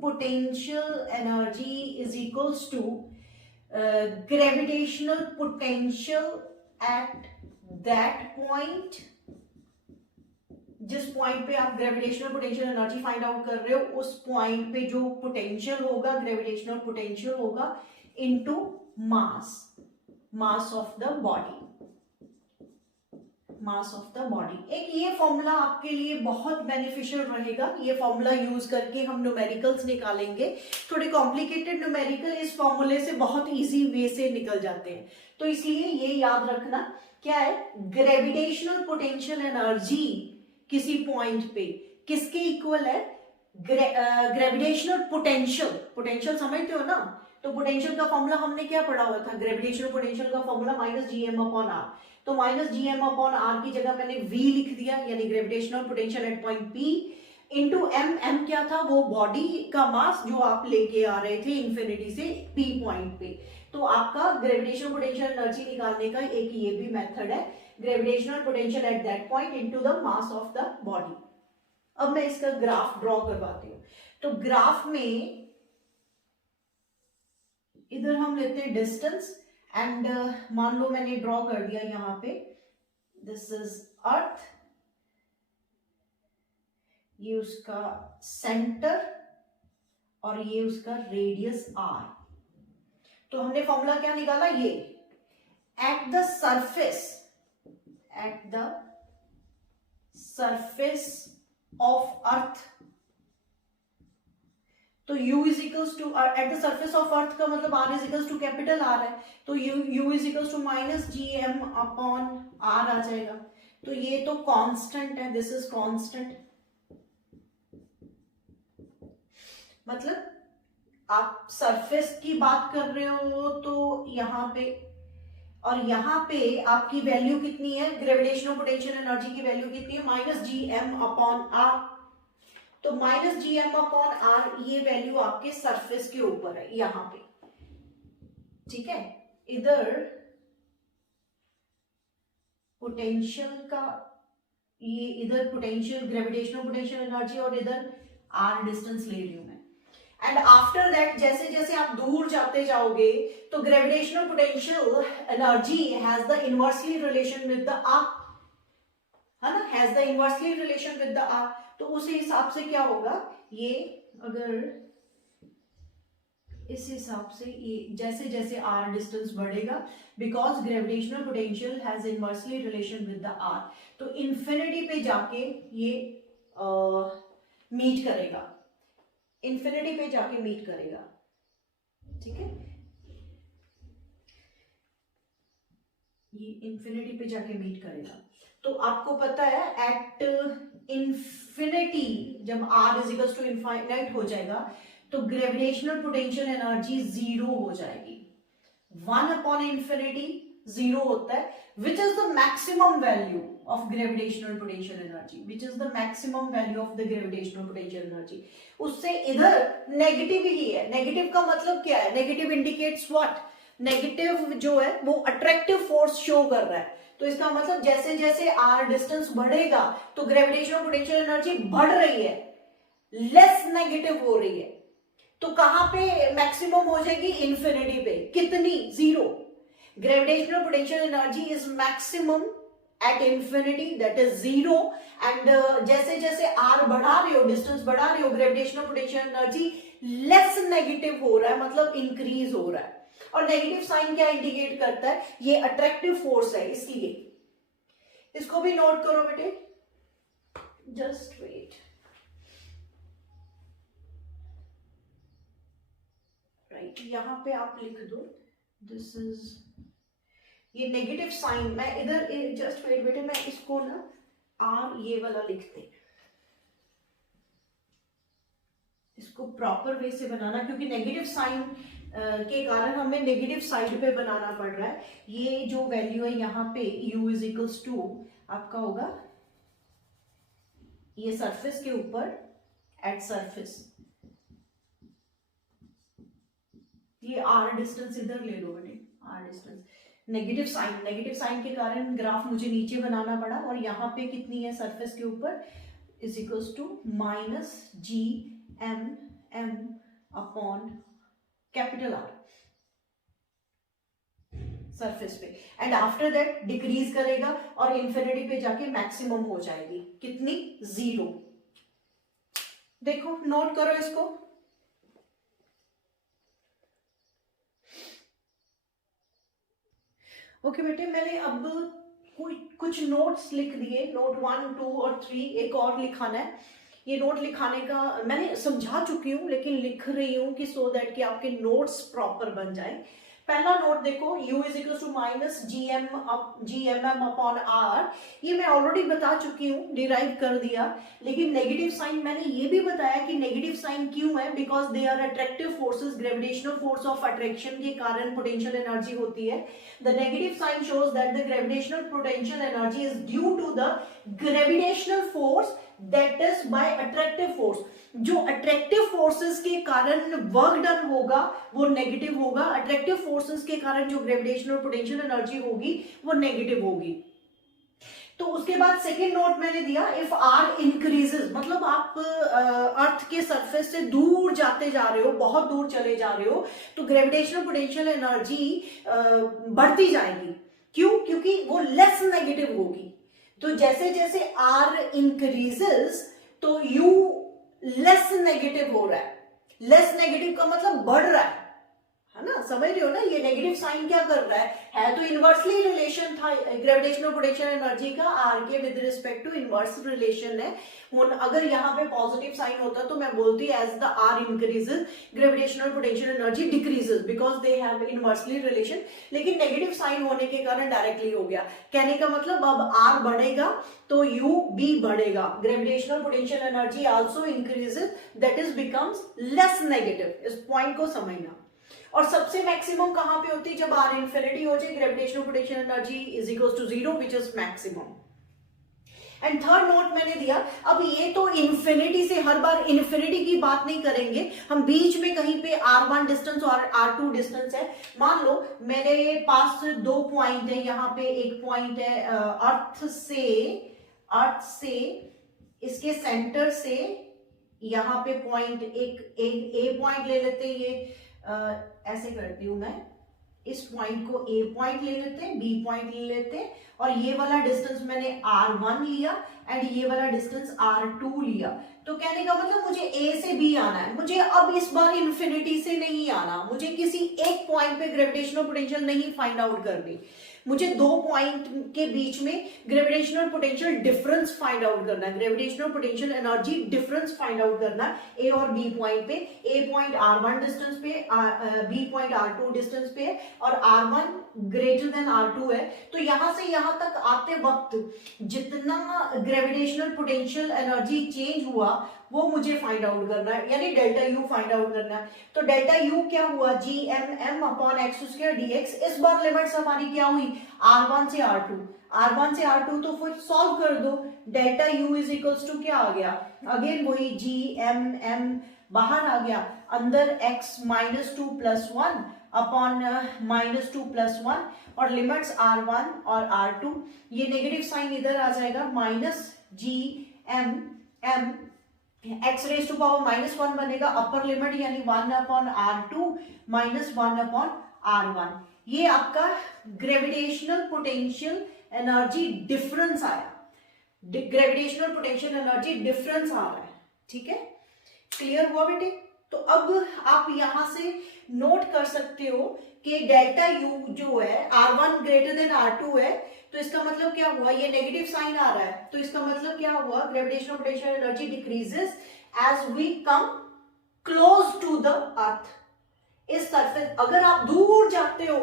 potential energy is equals to gravitational potential at that point, जिस पॉइंट पे आप gravitational potential energy find out कर रहे हो, उस पॉइंट पे जो पोटेंशियल होगा, ग्रेविटेशनल पोटेंशियल होगा, into mass, mass of the body, mass of the body. एक ये फॉर्मूला आपके लिए बहुत बेनिफिशियल रहेगा, ये फॉर्मूला यूज करके हम न्यूमेरिकल्स निकालेंगे। थोड़े कॉम्प्लिकेटेड न्यूमेरिकल इस फॉर्मूले से बहुत इजी वे से निकल जाते हैं, तो इसलिए ये याद रखना क्या है, ग्रेविटेशनल पोटेंशियल एनर्जी किसी पॉइंट पे किसके इक्वल है, ग्रेविटेशनल पोटेंशियल, पोटेंशियल समझते हो ना, तो पोटेंशियल का फॉर्मूला हमने क्या पढ़ा हुआ था, ग्रेविटेशनल पोटेंशियल का formula minus G M upon R. तो minus G M upon R की जगह मैंने v लिख दिया, यानी gravitational potential at point p into M, M क्या था, वो बॉडी का मास जो आप लेके आ रहे थे इंफिनिटी से p पॉइंट पे। तो आपका ग्रेविटेशनल पोटेंशियल एनर्जी निकालने का एक ये भी मेथड है, gravitational potential at that point into the mass of the body. अब मैं इसका ग्राफ ड्रॉ करवाती हूँ। तो ग्राफ में इधर हम लेते हैं डिस्टेंस एंड मान लो मैंने ड्रॉ कर दिया यहाँ पे, दिस इज अर्थ, ये उसका सेंटर और ये उसका रेडियस r। तो हमने फॉर्मूला क्या निकाला, ये at the surface, at the surface of earth, तो u is equals to, at the surface of earth का मतलब r is equals to capital R है, तो u is equals to minus G M upon r आ जाएगा। तो ये तो कांस्टेंट है, दिस इज कांस्टेंट, मतलब आप सरफेस की बात कर रहे हो तो यहाँ पे, और यहाँ पे आपकी वैल्यू कितनी है, ग्रेविटेशनल पोटेंशियल एनर्जी की वैल्यू कितनी है, minus G M upon R. तो minus G M upon R, ये वैल्यू आपके सरफेस के ऊपर है यहां पे, ठीक है। इधर पोटेंशियल का ये इधर पोटेंशियल ग्रेविटेशनल पोटेंशियल एनर्जी और इधर r डिस्टेंस ले रही हूं मैं। एंड आफ्टर दैट जैसे जैसे आप दूर जाते जाओगे तो gravitational potential energy has the inversely relation with the r, है ना, has the inversely relation with the r। तो उस हिसाब से क्या होगा, ये अगर इस हिसाब से ये जैसे जैसे r डिस्टेंस बढ़ेगा, because gravitational potential has inversely relation with the r, तो इंफिनिटी पे जाके ये मीट करेगा, इंफिनिटी पे जाके मीट करेगा, ठीक है, ये इंफिनिटी पे जाके मीट करेगा। तो आपको पता है एट इंफिनिटी जब r is equal to infinite हो जाएगा तो ग्रेविटेशनल पोटेंशियल एनर्जी जीरो हो जाएगी। 1 अपॉन इंफिनिटी जीरो होता है, which is the maximum value of gravitational potential energy, which is the maximum value of the gravitational potential energy. उससे इधर नेगेटिव ही है। नेगेटिव का मतलब क्या है, नेगेटिव इंडिकेट्स व्हाट, नेगेटिव जो है वो अट्रैक्टिव फोर्स शो कर रहा है। तो इसका मतलब जैसे जैसे r डिस्टेंस बढ़ेगा तो ग्रेविटेशनल पोटेंशियल एनर्जी बढ़ रही है, लेस नेगेटिव हो रही है। तो कहां पे मैक्सिमम हो जाएगी, इंफिनिटी पे। कितनी, zero. Gravitational potential energy is maximum at infinity, that is zero. And जैसे जैसे r बढ़ा रहे हो, डिस्टेंस बढ़ा रहे हो, gravitational potential energy less negative हो रहा है, मतलब इंक्रीज हो रहा है। और नेगेटिव साइन क्या इंडिकेट करता है, ये अट्रैक्टिव फोर्स है, इसलिए इसको भी नोट करो बेटे, जस्ट वेट। राइट, यहां पे आप लिख दो दिस इज, ये नेगेटिव साइन, मैं इधर जस्ट वेट बेटे, मैं इसको ना r ये वाला लिखते, इसको प्रॉपर वे से बनाना, क्योंकि नेगेटिव साइन के कारण हमें नेगेटिव साइड पे बनाना पड़ रहा है। ये जो वैल्यू है यहाँ पे u इज इक्वल्स टू आपका होगा ये सरफेस के ऊपर एट सरफेस, ये r डिस्टेंस इधर ले लो बेटे, r डिस्टेंस। नेगेटिव साइन के कारण ग्राफ मुझे नीचे बनाना पड़ा, और यहाँ पे कितनी है सरफेस के ऊपर, is equals to minus G M M upon capital R surface पे। एंड आफ्टर दैट डिक्रीज करेगा और इंफिनिटी पे जाके मैक्सिमम हो जाएगी, कितनी, जीरो। देखो नोट करो इसको, ओके बेटे। मैंने अब कुछ नोट्स लिख दिए, नोट 1, 2 और 3, एक और लिखाना है। ये नोट लिखाने का मैंने समझा चुकी हूँ, लेकिन लिख रही हूँ कि सो दैट कि आपके नोट्स प्रॉपर बन जाए। पहला नोट देखो, u is equal to minus G M M upon r, ये मैं ऑलरेडी बता चुकी हूँ, डिराइव कर दिया। लेकिन नेगेटिव साइन मैंने ये भी बताया कि नेगेटिव साइन क्यों है, because they are attractive forces, gravitational force of attraction के कारण पोटेंशियल एनर्जी होती है। The negative sign shows that the gravitational potential energy is due to the gravitational force that is by attractive force. जो अट्रैक्टिव फोर्सेस के कारण वर्क डन होगा वो नेगेटिव होगा, अट्रैक्टिव फोर्सेस के कारण जो ग्रेविटेशनल पोटेंशियल एनर्जी होगी वो नेगेटिव होगी। तो उसके बाद सेकेंड नोट मैंने दिया, इफ r इंक्रीजेस, मतलब आप अर्थ के सरफेस से दूर जाते जा रहे हो, बहुत दूर चले जा रहे हो, तो ग्रेविटेशनल पोटेंशियल एनर्जी बढ़ती जाएगी। क्यों, क्योंकि वो लेस नेगेटिव होगी। तो जैसे जैसे r इंक्रीजेस तो u लेस नेगेटिव हो रहा है। लेस नेगेटिव का मतलब बढ़ रहा है ना, समझ रहे हो ना। ये नेगेटिव साइन क्या कर रहा है तो इनवर्सली रिलेशन था ग्रेविटेशनल पोटेंशियल एनर्जी का r के with respect to inverse relation है। अगर यहाँ पे पॉजिटिव साइन होता तो मैं बोलती as the r increases gravitational potential energy decreases, because they have inversely relation. लेकिन नेगेटिव साइन होने के कारण डायरेक्टली हो गया। कहने का मतलब अब r बढ़ेगा तो u भी बढ़ेगा, gravitational potential energy also increases, that is becomes less negative. इस पॉइंट को समझना। और सबसे मैक्सिमम कहां पे होती है, जब r इंफिनिटी हो जाए, gravitational potential energy is equals to zero, which is maximum. And third note मैंने दिया, अब ये तो इंफिनिटी से हर बार इंफिनिटी की बात नहीं करेंगे, हम बीच में कहीं पे r1 डिस्टेंस और r2 डिस्टेंस है। मान लो मेरे पास 2 पॉइंट है, यहाँ पे एक पॉइंट है अर्थ से अर्थ से, इसके सेंटर से यहाँ पे पॉइंट एक ए पॉइंट ले लेते हैं, ये ऐसे करती हूं मैं, इस पॉइंट को ए पॉइंट ले लेते हैं, बी पॉइंट ले लेते हैं, और ये वाला डिस्टेंस मैंने R1 लिया एंड ये वाला डिस्टेंस R2 लिया। तो कहने का मतलब मुझे ए से बी आना है, मुझे अब इस बार इन्फिनिटी से नहीं आना, मुझे किसी एक पॉइंट पे ग्रेविटेशनल पोटेंशियल नहीं फाइंड आउट करनी, मुझे दो पॉइंट के बीच में gravitational potential difference find out करना है, gravitational potential energy difference find out करना है ए और बी पॉइंट पे। ए पॉइंट R1 डिस्टेंस पे, बी पॉइंट R2 डिस्टेंस पे है, और R1 ग्रेटर देन R2 है। तो यहां से यहां तक आते वक्त जितना ग्रेविटेशनल पोटेंशियल एनर्जी चेंज हुआ वो मुझे फाइंड आउट करना है, यानी डेल्टा यू फाइंड आउट करना है। तो डेल्टा यू क्या हुआ, G M M upon X square D X. इस बार लिमिट्स हमारी क्या हुई, R1 से R2, R1 से R2, तो फिर सॉल्व कर दो। Delta U is equals to क्या आ गया, अगेन वही जी एम एम बाहर आ गया, अंदर x -2 + 1 अपॉन -2 + 1, और लिमिट्स R1 और R2, ये नेगेटिव साइन इधर आ जाएगा, minus G M M x raise to power -1 बनेगा, अपर लिमिट यानी 1/R2 -1/R1। ये आपका ग्रेविटेशनल पोटेंशियल एनर्जी डिफरेंस आया, ग्रेविटेशनल पोटेंशियल एनर्जी डिफरेंस आ रहा है, ठीक है, क्लियर हुआ बेटे। तो अब आप यहां से नोट कर सकते हो कि डेल्टा यू जो है R1 ग्रेटर देन R2 है, तो इसका मतलब क्या हुआ, ये नेगेटिव साइन आ रहा है, तो इसका मतलब क्या हुआ, gravitational potential energy decreases as we come close to the earth. इस सरफेस, अगर आप दूर जाते हो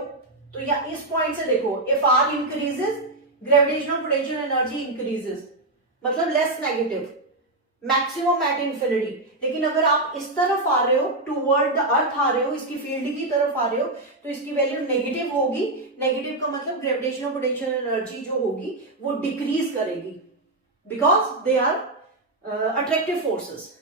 तो या इस पॉइंट से देखो, if R increases gravitational potential energy increases, मतलब less negative, maximum at infinity. लेकिन अगर आप इस तरफ आ रहे हो, टूवर्ड द अर्थ आ रहे हो, इसकी फील्ड की तरफ आ रहे हो, तो इसकी वैल्यू नेगेटिव होगी। नेगेटिव का मतलब ग्रेविटेशनल पोटेंशियल एनर्जी जो होगी वो डिक्रीज करेगी, because they are attractive forces.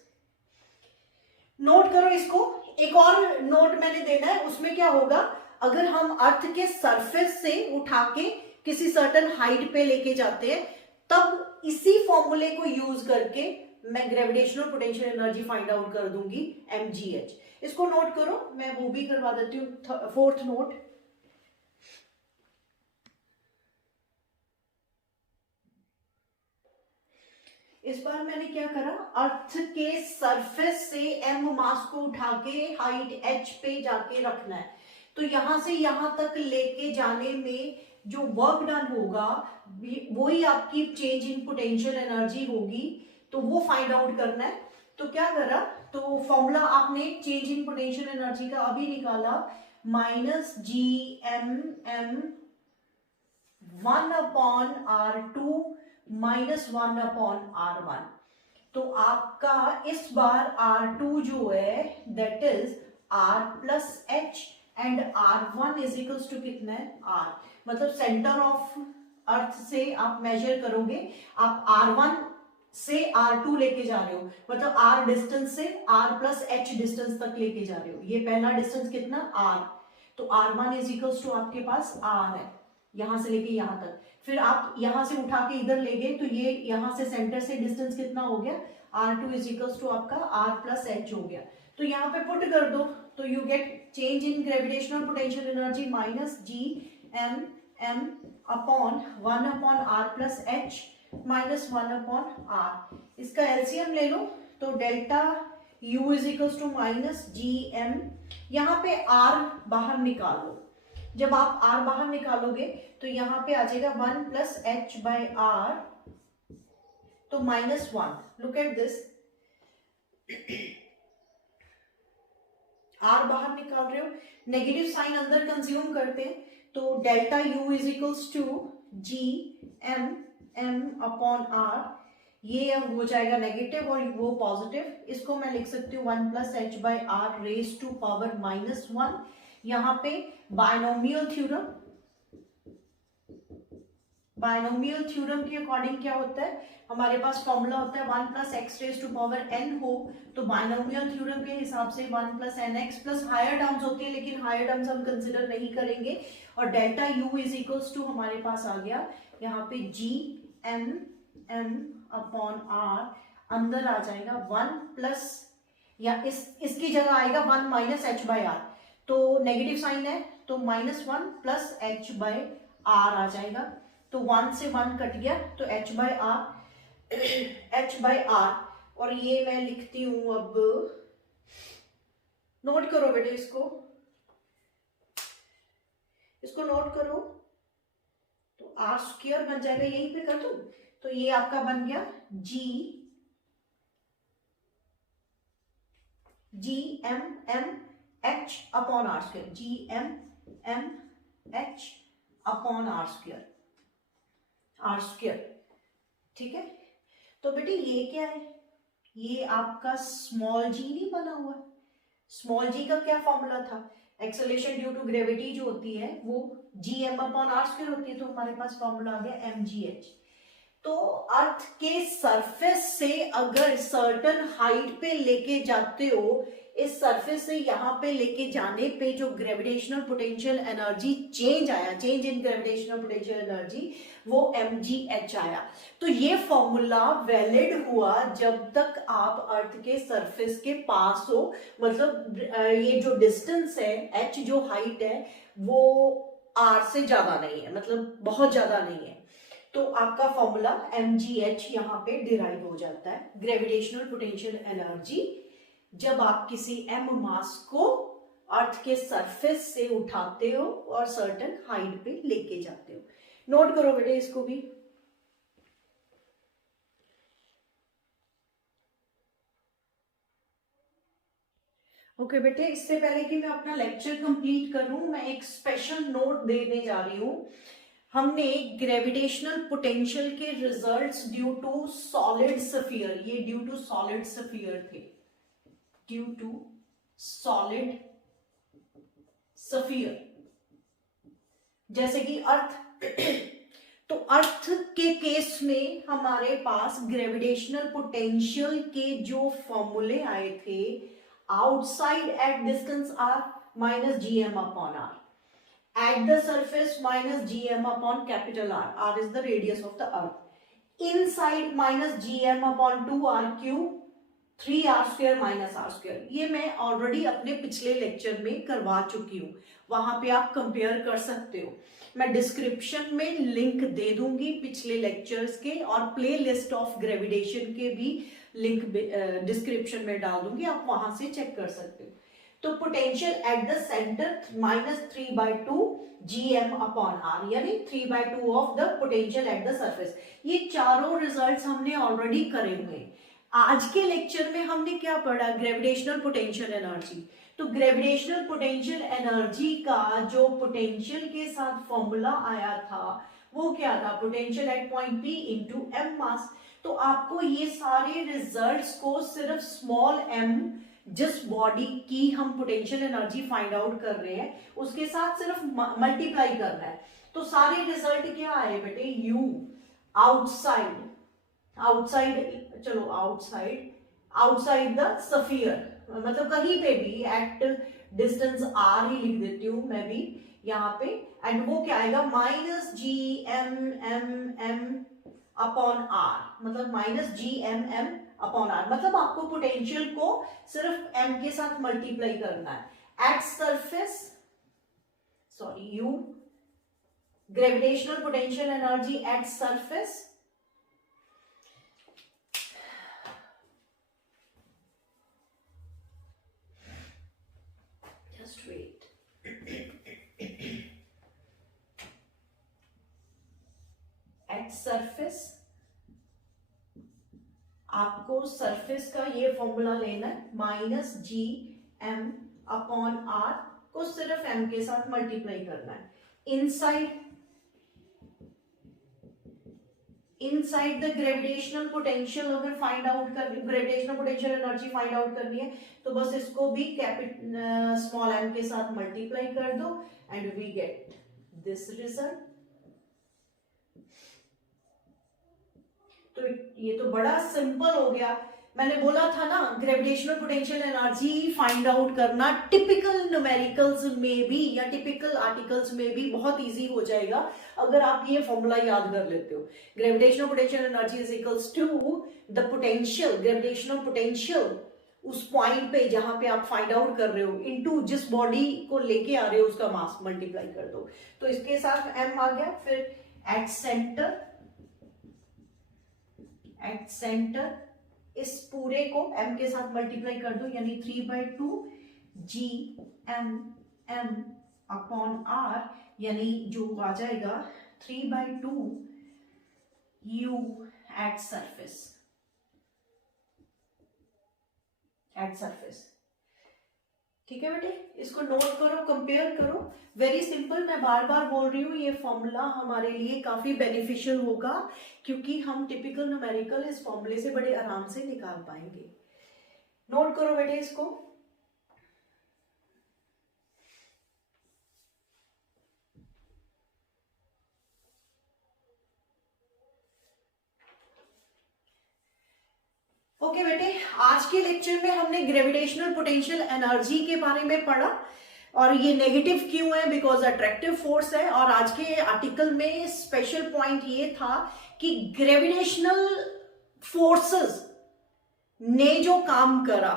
Note करो इसको। एक और नोट मैंने देना है, उसमें क्या होगा, अगर हम अर्थ के सरफेस से उठा के किसी सर्टेन हाइट पे लेके जाते हैं, तब इसी फॉर्मूले को यूज करके मैं gravitational potential energy find out कर दूंगी, mgh। इसको नोट करो, मैं वो भी करवा देती हूँ, फोर्थ नोट। इस बार मैंने क्या करा, अर्थ के सरफेस से m मास को उठा के हाइट h पे जाके रखना है। तो यहां से यहां तक लेके जाने में जो वर्क डन होगा वही आपकी चेंज इन पोटेंशियल एनर्जी होगी, तो वो फाइंड आउट करना है। तो क्या करा, तो फॉर्मूला आपने चेंज इन पोटेंशियल एनर्जी का अभी निकाला, -gmm 1/R2 -1/R1। तो आपका इस बार R2 जो है that is R + h and R1 is equals to कितना है, R, मतलब सेंटर ऑफ अर्थ से आप मेजर करोगे, आप R1 से R2 लेके जा रहे हो, मतलब R डिस्टेंस से R + h डिस्टेंस तक लेके जा रहे हो। ये पहला डिस्टेंस कितना, R, तो R1 इज इक्वल्स टू आपके पास R है, यहां से लेके यहां तक। फिर आप यहां से उठा के इधर ले गए, तो ये यहां से सेंटर से डिस्टेंस कितना हो गया, R2 इज इक्वल्स टू आपका R + h हो गया। तो यहाँ पे पुट कर दो, तो you get change in gravitational potential energy -gmm upon 1/R + h -1/R। इसका एलसीएम ले लो, तो delta U is equals to -gm, यहाँ पे R बाहर निकाल लो। जब आप R बाहर निकालोगे तो यहाँ पे आ जाएगा 1 + h/R, तो -1। लुक एट दिस, R बाहर निकाल रहे हो, नेगेटिव साइन अंदर कंज्यूम करते हैं, तो delta U is equals to gm/R, ये अब हो जाएगा नेगेटिव और वो पॉजिटिव। इसको मैं लिख सकती हूँ 1 + h/R रेज टू पावर -1। यहाँ पे बायनोमियल थ्योरम के अकॉर्डिंग क्या होता है, हमारे पास फॉर्मूला होता है 1 + x raise to power n हो, तो बायनोमियल थ्योरम के हिसाब से 1 + nx प्लस हायर टर्म्स होती है, लेकिन हायर टर्म्स हम कंसिडर नहीं करेंगे। और delta u is equals to हमारे पास आ गया यहाँ पे gm एम अपॉन आर, अंदर आ जाएगा 1 प्लस, या इसकी जगह आएगा 1 माइनस एच बाई आर, तो नेगेटिव साइन है तो -1 प्लस एच बाई आर आ जाएगा, तो 1 से 1 कट गया तो H by R, H by R, और ये मैं लिखती हूं, अब नोट करो बेटे, इसको नोट करो, तो आर स्क्वायर बन जाएगा, यहीं पे कर दो, तो ये आपका बन गया G M M H upon R square, G M M H upon R square, R square, ठीक है। तो बेटे ये क्या है, ये आपका स्मॉल जी नहीं बना हुआ, स्मॉल जी का क्या फॉर्मूला था, एक्सेलरेशन ड्यू टू ग्रेविटी जो होती है वो G M upon R square होती है, तो हमारे पास फॉर्मूला आ गया एम जी एच। तो अर्थ के सरफेस से अगर सर्टन हाइट पे लेके जाते हो, इस सरफेस से यहां पे लेके जाने पे जो ग्रेविटेशनल पोटेंशियल एनर्जी चेंज आया, change in gravitational potential energy, वो mgh आया। तो ये फॉर्मूला वैलिड हुआ जब तक आप अर्थ के सरफेस के पास हो, मतलब ये जो डिस्टेंस है h, जो हाइट है वो r से ज्यादा नहीं है, मतलब बहुत ज्यादा नहीं है, तो आपका फॉर्मूला mgh यहाँ पे डिराइव हो जाता है, ग्रेविटेशनल पोटेंशियल एनर्जी, जब आप किसी m मास को अर्थ के सरफेस से उठाते हो और सर्टेन हाइट पे लेके जाते हो। नोट करो बेटे इसको भी। ओके बेटे, इससे पहले कि मैं अपना लेक्चर कंप्लीट करूं, मैं एक स्पेशल नोट देने जा रही हूं। हमने ग्रेविटेशनल पोटेंशियल के results due to solid sphere, ये ड्यू टू सॉलिड स्फीयर थे, ड्यू टू सॉलिड स्फीयर, जैसे कि अर्थ तो अर्थ के केस में हमारे पास ग्रेविटेशनल पोटेंशियल के जो फॉर्मूले आए थे, outside at distance R minus G M upon R, at the surface minus gm upon capital R, R is the radius of the earth, inside minus gm upon 2 r cube, 3 r square minus r square, ये मैं ऑलरेडी अपने पिछले लेक्चर में करवा चुकी हूँ, वहां पे आप कंपेयर कर सकते हो, मैं डिस्क्रिप्शन में लिंक दे दूंगी पिछले लेक्चर्स के, और प्ले लिस्ट ऑफ ग्रेविटेशन के भी लिंक डिस्क्रिप्शन में डाल दूंगी, आप वहां से चेक कर सकते हो। तो potential at the centre -3/2 gm upon R, यानी 3/2 of the potential at the surface. ये चारों रिजल्ट्स हमने ऑलरेडी करे हुए हैं। आज के लेक्चर में हमने क्या पढ़ा, ग्रेविटेशनल पोटेंशियल एनर्जी। तो ग्रेविटेशनल पोटेंशियल एनर्जी का जो पोटेंशियल के साथ फॉर्मूला आया था वो क्या था, potential at point P into M mass. तो आपको ये सारे रिजल्ट्स को सिर्फ स्मॉल m, जिस बॉडी की हम पोटेंशियल एनर्जी फाइंड आउट कर रहे हैं उसके साथ सिर्फ मल्टीप्लाई करना है। तो सारे रिजल्ट क्या आए बेटे, u आउटसाइड, आउटसाइड, चलो आउटसाइड द स्फीयर, मतलब कहीं पे भी एट डिस्टेंस r ही लिख देती हूं मैं भी यहाँ पे, एंड वो क्या आएगा minus G M M upon R, मतलब minus G M upon R, मतलब आपको पोटेंशियल को सिर्फ m के साथ मल्टीप्लाई करना है। At surface, sorry u, gravitational potential energy at surface, just wait, at surface आपको सरफेस का ये फॉर्मूला लेना है, minus G M upon R को सिर्फ m के साथ मल्टीप्लाई करना है। इनसाइड द ग्रेविटेशनल पोटेंशियल अगर फाइंड आउट कर, gravitational potential energy find out करनी है तो बस इसको भी स्मॉल m के साथ मल्टीप्लाई कर दो and we get this result. तो ये तो बड़ा सिंपल हो गया, मैंने बोला था ना, gravitational potential energy find out करना टिपिकल न्यूमेरिकल्स में भी या टिपिकल आर्टिकल्स में भी बहुत इजी हो जाएगा अगर आप ये फॉर्मूला याद कर लेते हो। Gravitational potential energy is equals to the potential, gravitational potential उस पॉइंट पे जहां पे आप फाइंड आउट कर रहे हो इनटू जिस बॉडी को लेके आ रहे हो उसका मास मल्टीप्लाई कर दो। तो इसके साथ m आ गया, फिर एट सेंटर इस पूरे को m के साथ मल्टीप्लाई कर दो, यानी 3/2 GM अपॉन r, यानी जो आ जाएगा 3/2 U एट सरफेस। ठीक है बेटे, इसको नोट करो, कंपेयर करो। वेरी सिंपल, मैं बार बार बोल रही हूँ ये फॉर्मूला हमारे लिए काफी बेनिफिशियल होगा क्योंकि हम टिपिकल न्यूमेरिकल इस फॉर्मूले से बड़े आराम से निकाल पाएंगे। नोट करो बेटे इसको। ओके बेटे, आज के लेक्चर में हमने ग्रेविटेशनल पोटेंशियल एनर्जी के बारे में पढ़ा और ये नेगेटिव क्यों है, बिकॉज अट्रैक्टिव फोर्स है। और आज के आर्टिकल में स्पेशल पॉइंट ये था कि ग्रेविटेशनल फोर्सेस ने जो काम करा,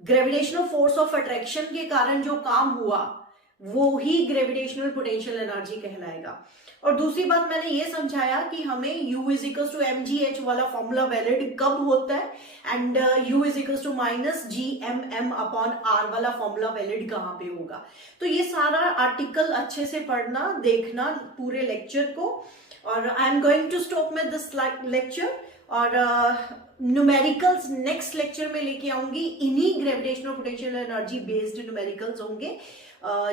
ग्रेविटेशनल फोर्स ऑफ अट्रैक्शन के कारण जो काम हुआ वो ही ग्रेविटेशनल पोटेंशियल एनर्जी कहलाएगा। और दूसरी बात मैंने ये समझाया कि हमें U is equal to mgh वाला फॉर्मूला वैलिड कब होता है and U is equal to minus GMM upon R वाला फॉर्मूला वैलिड कहाँ पे होगा। तो ये सारा आर्टिकल अच्छे से पढ़ना, देखना पूरे लेक्चर को। और I am going to stop में दिस लेक्चर और न्यूमेरिकल्स नेक्स्ट लेक्चर में लेके आऊंगी। इन्हीं gravitational potential energy based numericals होंगे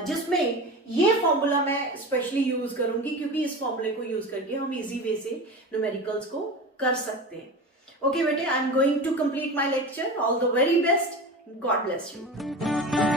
जिसमें ये फॉर्मूला मैं स्पेशली यूज करूंगी क्योंकि इस फॉर्मूले को यूज करके हम इजी वे से न्यूमेरिकल्स को कर सकते हैं। ओके बेटे, I am going to complete my lecture. All the very best, God bless you.